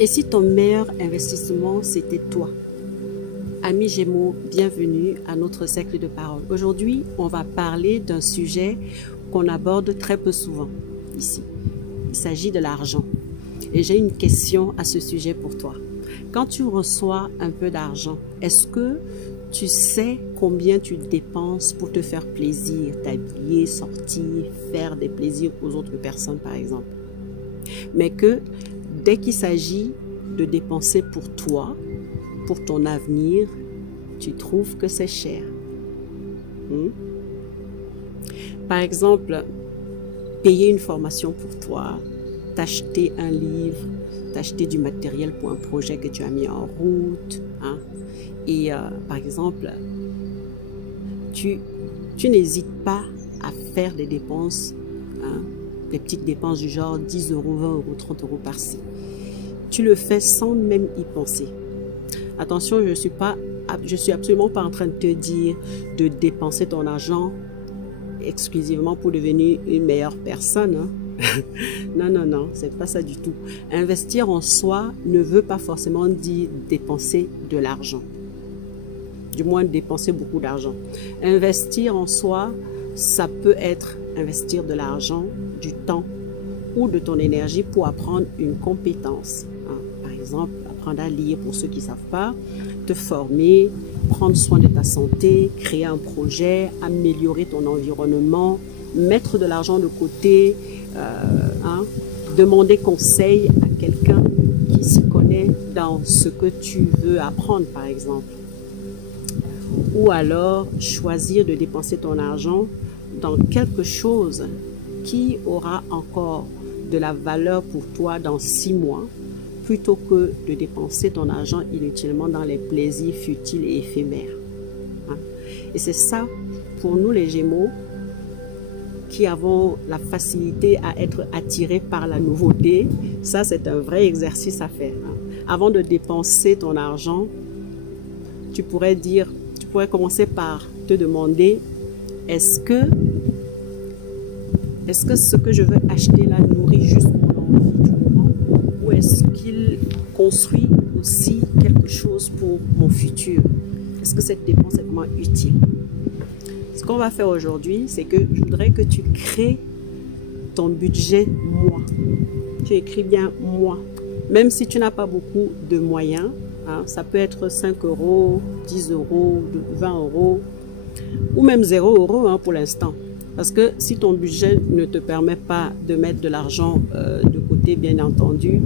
Et si ton meilleur investissement, c'était toi? Amis Gémeaux, bienvenue à notre cercle de parole. Aujourd'hui, on va parler d'un sujet qu'on aborde très peu souvent ici. Il s'agit de l'argent. Et j'ai une question à ce sujet pour toi. Quand tu reçois un peu d'argent, est-ce que tu sais combien tu dépenses pour te faire plaisir, t'habiller, sortir, faire des plaisirs aux autres personnes par exemple? Mais que dès qu'il s'agit de dépenser pour toi, pour ton avenir, tu trouves que c'est cher. Par exemple, payer une formation pour toi, t'acheter un livre, t'acheter du matériel pour un projet que tu as mis en route. Et par exemple, tu n'hésites pas à faire des dépenses, des petites dépenses du genre 10 euros, 20 euros, 30 euros par-ci. Tu le fais sans même y penser. Attention, je suis absolument pas en train de te dire de dépenser ton argent exclusivement pour devenir une meilleure personne. Non, non, non, c'est pas ça du tout. Investir en soi ne veut pas forcément dire dépenser de l'argent. Du moins, dépenser beaucoup d'argent. Investir en soi, ça peut être investir de l'argent, du temps ou de ton énergie pour apprendre une compétence. Par exemple, apprendre à lire pour ceux qui ne savent pas, te former, prendre soin de ta santé, créer un projet, améliorer ton environnement, mettre de l'argent de côté, demander conseil à quelqu'un qui s'y connaît dans ce que tu veux apprendre par exemple. Ou alors choisir de dépenser ton argent dans quelque chose qui aura encore de la valeur pour toi dans 6 mois, plutôt que de dépenser ton argent inutilement dans les plaisirs futiles et éphémères. Et c'est ça, pour nous les Gémeaux, qui avons la facilité à être attirés par la nouveauté, ça c'est un vrai exercice à faire. Avant de dépenser ton argent, tu pourrais commencer par te demander, est-ce que ce que je veux acheter là nourrit juste mon envie du moment, ou est-ce qu'il construit aussi quelque chose pour mon futur? Est-ce que cette dépense est vraiment utile? Ce qu'on va faire aujourd'hui, c'est que je voudrais que tu crées ton budget mois. Tu écris bien mois. Même si tu n'as pas beaucoup de moyens, ça peut être 5 euros, 10 euros, 20 euros, ou même 0 euros pour l'instant. Parce que si ton budget ne te permet pas de mettre de l'argent de côté, bien entendu,